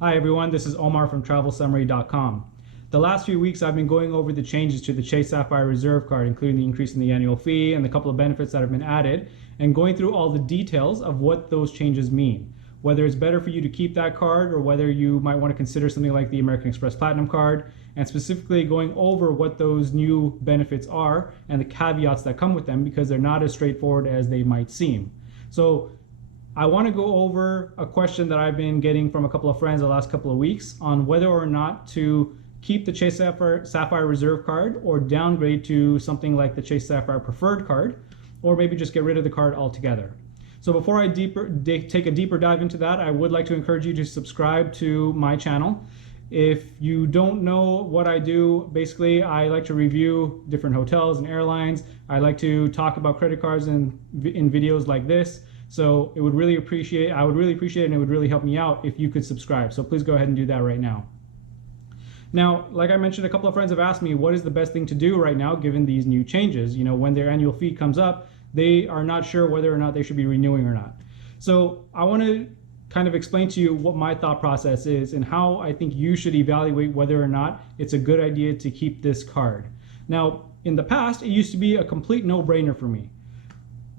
Hi everyone, this is Omar from TravelSummary.com. The last few weeks I've been going over the changes to the Chase Sapphire Reserve card, including the increase in the annual fee and the couple of benefits that have been added, and going through all the details of what those changes mean. Whether it's better for you to keep that card or whether you might want to consider something like the American Express Platinum card, and specifically going over what those new benefits are and the caveats that come with them, because they're not as straightforward as they might seem. So I want to go over a question that I've been getting from a couple of friends the last couple of weeks on whether or not to keep the Chase Sapphire Reserve card or downgrade to something like the Chase Sapphire Preferred card, or maybe just get rid of the card altogether. So before I take a deeper dive into that, I would like to encourage you to subscribe to my channel. If you don't know what I do, basically I like to review different hotels and airlines. I like to talk about credit cards in videos like this. So I would really appreciate it, and it would really help me out if you could subscribe. So please go ahead and do that right now. Now, like I mentioned, a couple of friends have asked me what is the best thing to do right now given these new changes. You know, when their annual fee comes up, they are not sure whether or not they should be renewing or not. So I want to kind of explain to you what my thought process is and how I think you should evaluate whether or not it's a good idea to keep this card. Now, in the past, it used to be a complete no-brainer for me.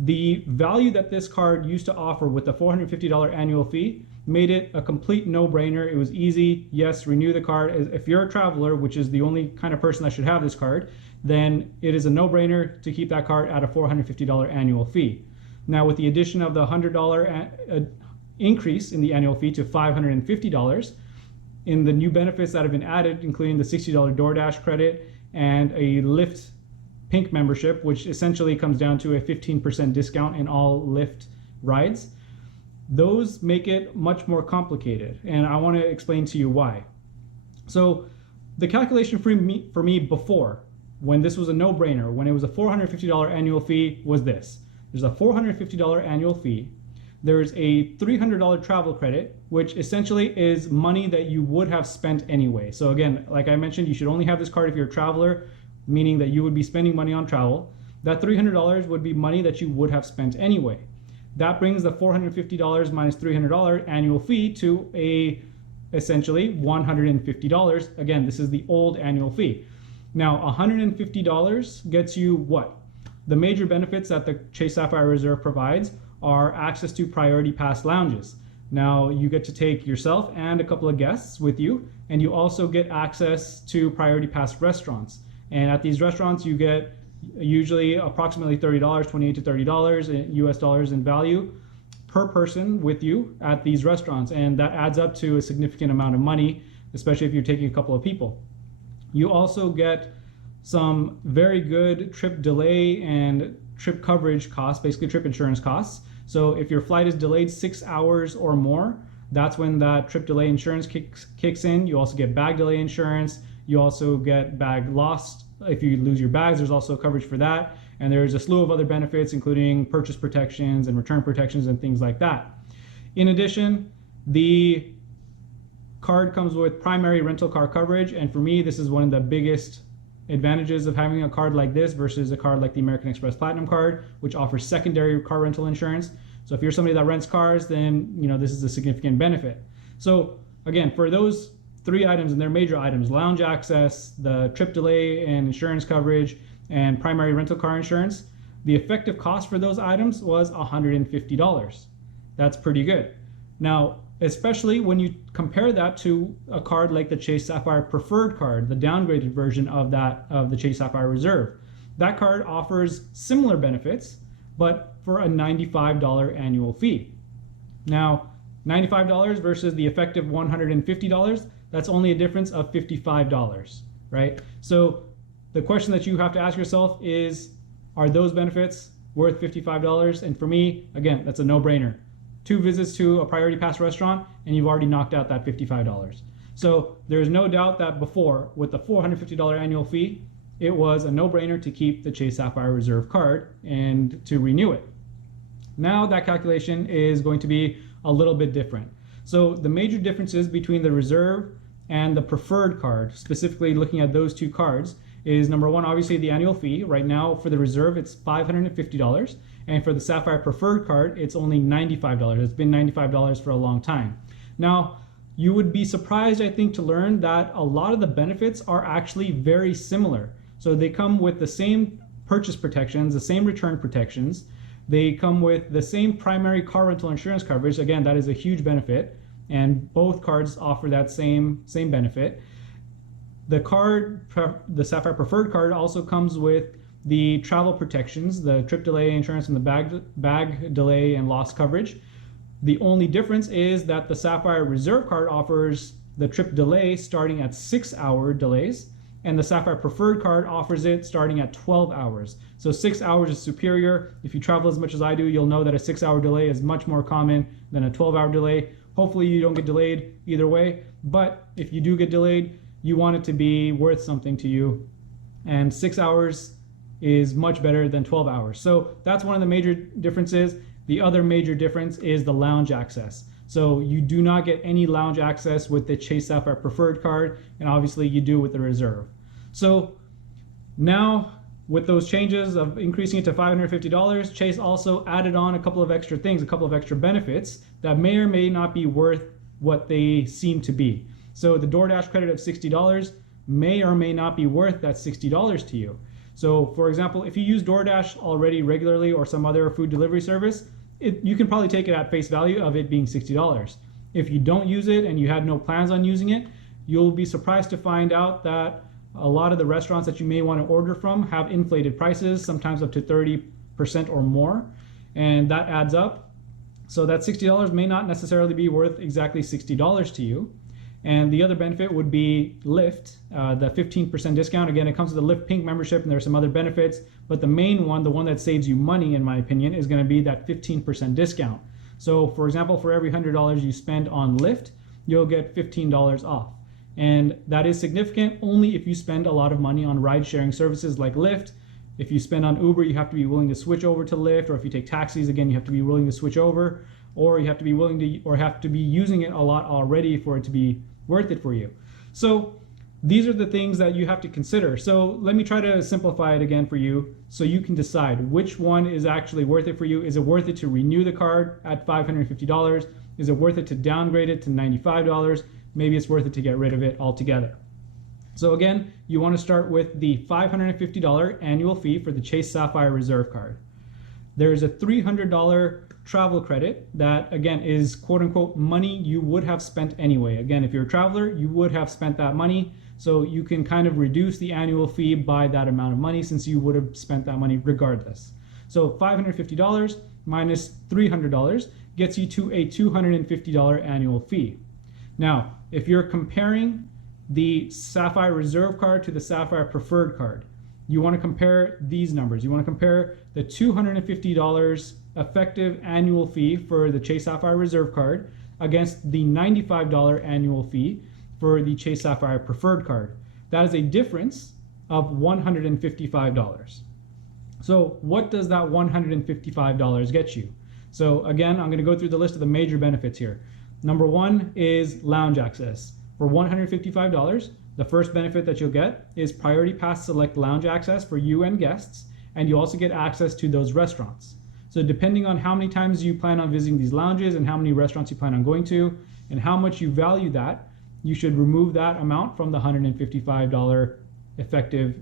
The value that this card used to offer with the $450 annual fee made it a complete no-brainer. It was easy. Yes, renew the card. If you're a traveler, which is the only kind of person that should have this card, then it is a no-brainer to keep that card at a $450 annual fee. Now, with the addition of the $100 increase in the annual fee to $550, in the new benefits that have been added, including the $60 DoorDash credit and a Lyft Pink membership, which essentially comes down to a 15% discount in all Lyft rides, those make it much more complicated, and I want to explain to you why. So the calculation for me before, when this was a no-brainer, when it was a $450 annual fee, was this. There's a $450 annual fee. There's a $300 travel credit, which essentially is money that you would have spent anyway. So again, like I mentioned, you should only have this card if you're a traveler, meaning that you would be spending money on travel. That $300 would be money that you would have spent anyway. That brings the $450 minus $300 annual fee to essentially $150. Again, this is the old annual fee. Now, $150 gets you what? The major benefits that the Chase Sapphire Reserve provides are access to priority pass lounges. Now, you get to take yourself and a couple of guests with you, and you also get access to priority pass restaurants. And at these restaurants, you get usually approximately $30, $28 to $30 in US dollars in value per person with you at these restaurants. And that adds up to a significant amount of money, especially if you're taking a couple of people. You also get some very good trip delay and trip coverage costs, basically trip insurance costs. So if your flight is delayed 6 hours or more, that's when that trip delay insurance kicks in. You also get bag delay insurance. You also get bag lost. If you lose your bags, there's also coverage for that. And there's a slew of other benefits, including purchase protections and return protections and things like that. In addition, the card comes with primary rental car coverage. And for me, this is one of the biggest advantages of having a card like this versus a card like the American Express Platinum card, which offers secondary car rental insurance. So if you're somebody that rents cars, then this is a significant benefit. So again, for those three items, and they're major items: lounge access, the trip delay and insurance coverage, and primary rental car insurance, the effective cost for those items was $150. That's pretty good. Now, especially when you compare that to a card like the Chase Sapphire Preferred card, the downgraded version of the Chase Sapphire Reserve. That card offers similar benefits, but for a $95 annual fee. Now, $95 versus the effective $150, that's only a difference of $55, right? So the question that you have to ask yourself is, are those benefits worth $55? And for me, again, that's a no-brainer. 2 visits to a priority pass restaurant, and you've already knocked out that $55. So there's no doubt that before, with the $450 annual fee, it was a no-brainer to keep the Chase Sapphire Reserve card and to renew it. Now that calculation is going to be a little bit different. So the major differences between the Reserve and the Preferred card, specifically looking at those two cards, is number one, obviously the annual fee. Right now for the Reserve, it's $550. And for the Sapphire Preferred card, it's only $95. It's been $95 for a long time. Now, you would be surprised, I think, to learn that a lot of the benefits are actually very similar. So they come with the same purchase protections, the same return protections. They come with the same primary car rental insurance coverage. Again, that is a huge benefit, and both cards offer that same benefit. The Sapphire Preferred card also comes with the travel protections, the trip delay insurance and the bag delay and loss coverage. The only difference is that the Sapphire Reserve card offers the trip delay starting at 6-hour delays, and the Sapphire Preferred card offers it starting at 12 hours. So 6 hours is superior. If you travel as much as I do, you'll know that a 6-hour delay is much more common than a 12-hour delay. Hopefully you don't get delayed either way, but if you do get delayed, you want it to be worth something to you, and 6 hours is much better than 12 hours. So that's one of the major differences. The other major difference is the lounge access. So you do not get any lounge access with the Chase Sapphire Preferred card, and obviously you do with the Reserve. So now with those changes of increasing it to $550, Chase also added on a couple of extra things, a couple of extra benefits that may or may not be worth what they seem to be. So the DoorDash credit of $60 may or may not be worth that $60 to you. So for example, if you use DoorDash already regularly or some other food delivery service, you can probably take it at face value of it being $60. If you don't use it and you had no plans on using it, you'll be surprised to find out that a lot of the restaurants that you may want to order from have inflated prices, sometimes up to 30% or more, and that adds up. So that $60 may not necessarily be worth exactly $60 to you. And the other benefit would be Lyft, the 15% discount. Again, it comes with a Lyft Pink membership, and there's some other benefits, but the main one, the one that saves you money, in my opinion, is going to be that 15% discount. So for example, for every $100 you spend on Lyft, you'll get $15 off. And that is significant only if you spend a lot of money on ride-sharing services like Lyft. If you spend on Uber, you have to be willing to switch over to Lyft, or if you take taxis, again, you have to be willing to switch over, or you have to be willing to, or have to be using it a lot already for it to be worth it for you. So these are the things that you have to consider. So let me try to simplify it again for you so you can decide which one is actually worth it for you. Is it worth it to renew the card at $550? Is it worth it to downgrade it to $95? Maybe it's worth it to get rid of it altogether. So again, you want to start with the $550 annual fee for the Chase Sapphire Reserve card. There's a $300 travel credit that, again, is quote unquote money you would have spent anyway. Again, if you're a traveler, you would have spent that money, so you can kind of reduce the annual fee by that amount of money since you would have spent that money regardless. So $550 minus $300 gets you to a $250 annual fee. Now, if you're comparing the Sapphire Reserve card to the Sapphire Preferred card, you want to compare these numbers. You want to compare the $250 effective annual fee for the Chase Sapphire Reserve card against the $95 annual fee for the Chase Sapphire Preferred card. That is a difference of $155. So what does that $155 get you? So again, I'm going to go through the list of the major benefits here. Number one is lounge access. For $155, the first benefit that you'll get is Priority Pass Select lounge access for you and guests, and you also get access to those restaurants. So depending on how many times you plan on visiting these lounges and how many restaurants you plan on going to and how much you value that, you should remove that amount from the $155 effective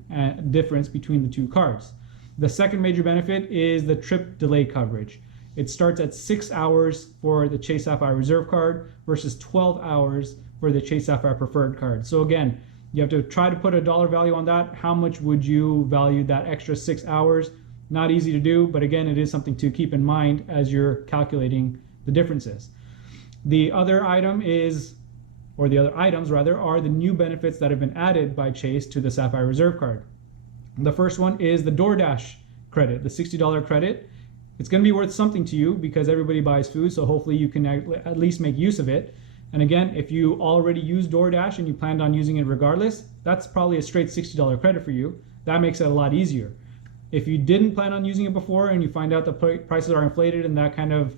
difference between the two cards. The second major benefit is the trip delay coverage. It starts at 6 hours for the Chase Sapphire Reserve card versus 12 hours for the Chase Sapphire Preferred card. So again, you have to try to put a dollar value on that. How much would you value that extra 6 hours? Not easy to do, but again, it is something to keep in mind as you're calculating the differences. The other item is, or the other items rather, are the new benefits that have been added by Chase to the Sapphire Reserve card. The first one is the DoorDash credit, the $60 credit. It's going to be worth something to you because everybody buys food, so hopefully you can at least make use of it. And again, if you already use DoorDash and you planned on using it regardless, that's probably a straight $60 credit for you. That makes it a lot easier. If you didn't plan on using it before and you find out the prices are inflated and that kind of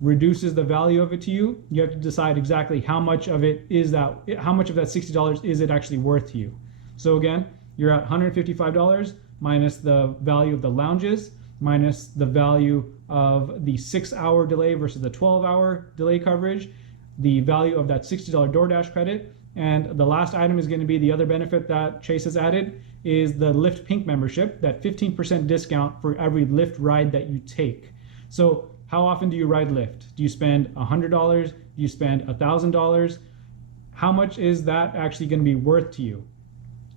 reduces the value of it to you, you have to decide exactly how much of it is that, how much of that $60 is it actually worth to you. So again, you're at $155 minus the value of the lounges, minus the value of the 6 hour delay versus the 12 hour delay coverage. the value of that $60 DoorDash credit. And the last item is going to be the other benefit that Chase has added is the Lyft Pink membership, that 15% discount for every Lyft ride that you take. So how often do you ride Lyft? Do you spend $100? Do you spend $1,000? How much is that actually going to be worth to you?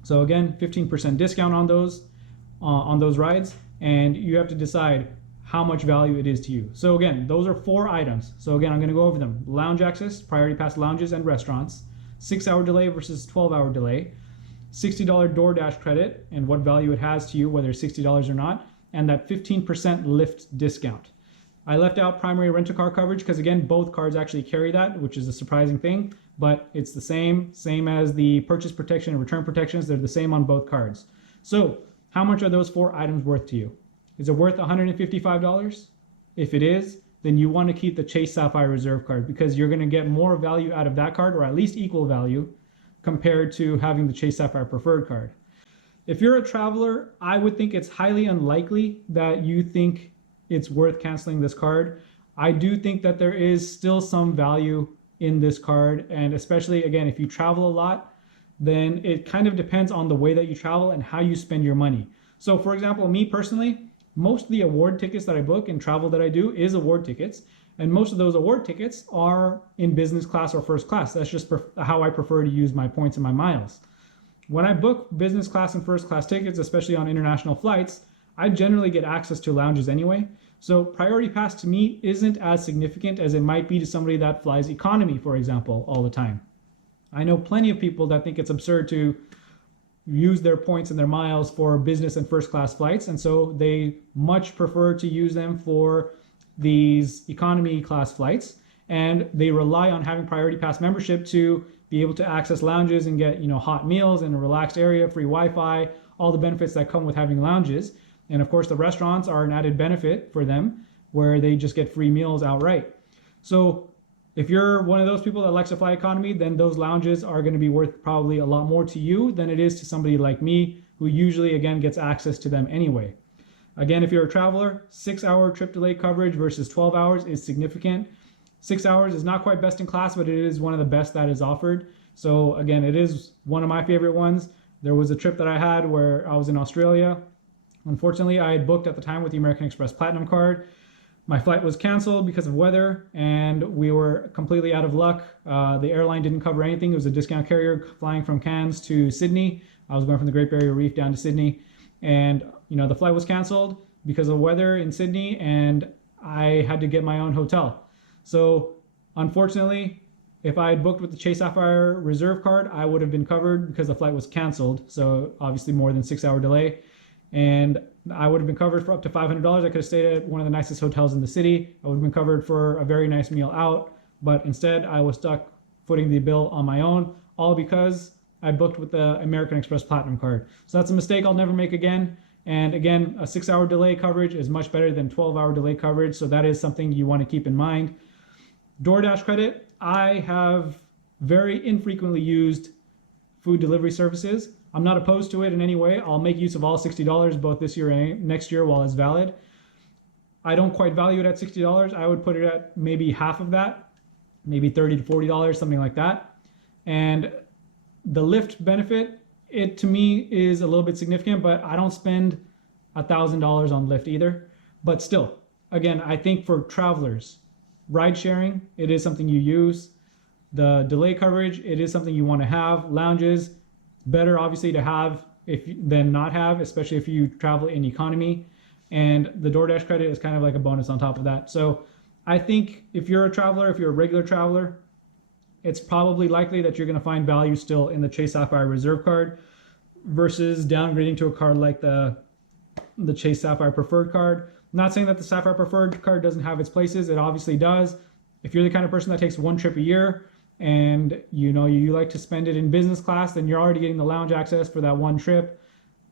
So again, 15% discount on those rides, and you have to decide how much value it is to you. So again, those are 4 items. So again, I'm going to go over them. Lounge access, priority pass lounges and restaurants, 6-hour delay versus 12-hour delay, $60 DoorDash credit and what value it has to you, whether it's $60 or not, and that 15% Lyft discount. I left out primary rental car coverage because again, both cards actually carry that, which is a surprising thing, but it's the same as the purchase protection and return protections. They're the same on both cards. So how much are those 4 items worth to you? Is it worth $155? If it is, then you want to keep the Chase Sapphire Reserve card because you're going to get more value out of that card, or at least equal value, compared to having the Chase Sapphire Preferred card. If you're a traveler, I would think it's highly unlikely that you think it's worth canceling this card. I do think that there is still some value in this card, and especially again, if you travel a lot, then it kind of depends on the way that you travel and how you spend your money. So for example, me personally, most of the award tickets that I book and travel that I do is award tickets, and most of those award tickets are in business class or first class. That's just how I prefer to use my points and my miles. When I book business class and first class tickets, especially on international flights, I generally get access to lounges anyway. So priority pass to me isn't as significant as it might be to somebody that flies economy, for example, all the time. I know plenty of people that think it's absurd to use their points and their miles for business and first class flights, and so they much prefer to use them for these economy class flights, and they rely on having priority pass membership to be able to access lounges and get hot meals in a relaxed area, free Wi-Fi, all the benefits that come with having lounges. And of course the restaurants are an added benefit for them where they just get free meals outright. So if you're one of those people that likes to fly economy, then those lounges are going to be worth probably a lot more to you than it is to somebody like me, who usually, again, gets access to them anyway. Again, if you're a traveler, 6-hour trip delay coverage versus 12 hours is significant. 6 hours is not quite best in class, but it is one of the best that is offered. So again, it is one of my favorite ones. There was a trip that I had where I was in Australia. Unfortunately, I had booked at the time with the American Express Platinum card. My flight was canceled because of weather, and we were completely out of luck. The airline didn't cover anything. It was a discount carrier flying from Cairns to Sydney. I was going from the Great Barrier Reef down to Sydney, and the flight was canceled because of weather in Sydney, and I had to get my own hotel. So unfortunately, if I had booked with the Chase Sapphire Reserve card, I would have been covered because the flight was canceled. So obviously more than 6-hour delay. And I would have been covered for up to $500. I could have stayed at one of the nicest hotels in the city. I would have been covered for a very nice meal out, but instead I was stuck footing the bill on my own, all because I booked with the American Express Platinum card. So that's a mistake I'll never make again. And again, a 6-hour delay coverage is much better than 12-hour delay coverage. So that is something you want to keep in mind. DoorDash credit, I have very infrequently used food delivery services. I'm not opposed to it in any way. I'll make use of all $60 both this year and next year while it's valid. I don't quite value it at $60. I would put it at maybe half of that, maybe $30 to $40, something like that. And the Lyft benefit, it to me is a little bit significant, but I don't spend $1,000 on Lyft either. But still, again, I think for travelers, ride sharing, it is something you use. The delay coverage, it is something you want to have. Lounges, better obviously to have than not have, especially if you travel in economy. And the DoorDash credit is kind of like a bonus on top of that. So I think if you're a traveler, if you're a regular traveler, it's probably likely that you're going to find value still in the Chase Sapphire Reserve card versus downgrading to a card like the Chase Sapphire Preferred card. I'm not saying that the Sapphire Preferred card doesn't have its places. It obviously does. If you're the kind of person that takes one trip a year and you like to spend it in business class, then you're already getting the lounge access for that one trip.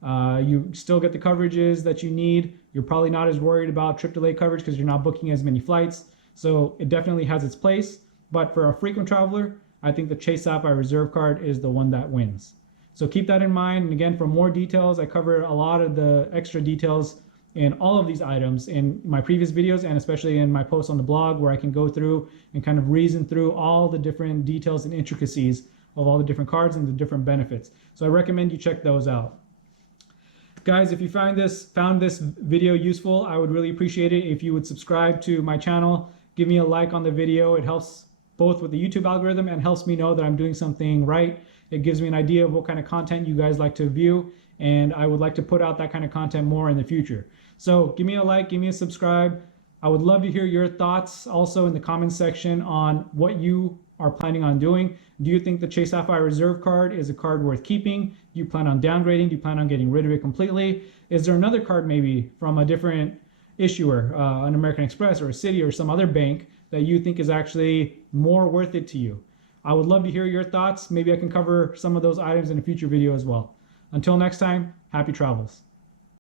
You still get the coverages that you need. You're probably not as worried about trip delay coverage because you're not booking as many flights. So it definitely has its place. But for a frequent traveler, I think the Chase Sapphire Reserve card is the one that wins. So keep that in mind. And again, for more details, I cover a lot of the extra details in all of these items in my previous videos, and especially in my posts on the blog, where I can go through and kind of reason through all the different details and intricacies of all the different cards and the different benefits. So I recommend you check those out. Guys, if you found this video useful, I would really appreciate it if you would subscribe to my channel, give me a like on the video. It helps both with the YouTube algorithm and helps me know that I'm doing something right. It gives me an idea of what kind of content you guys like to view, and I would like to put out that kind of content more in the future. So give me a like, give me a subscribe. I would love to hear your thoughts also in the comments section on what you are planning on doing. Do you think the Chase Sapphire Reserve card is a card worth keeping? Do you plan on downgrading? Do you plan on getting rid of it completely? Is there another card maybe from a different issuer, an American Express or a Citi or some other bank, that you think is actually more worth it to you? I would love to hear your thoughts. Maybe I can cover some of those items in a future video as well. Until next time, happy travels.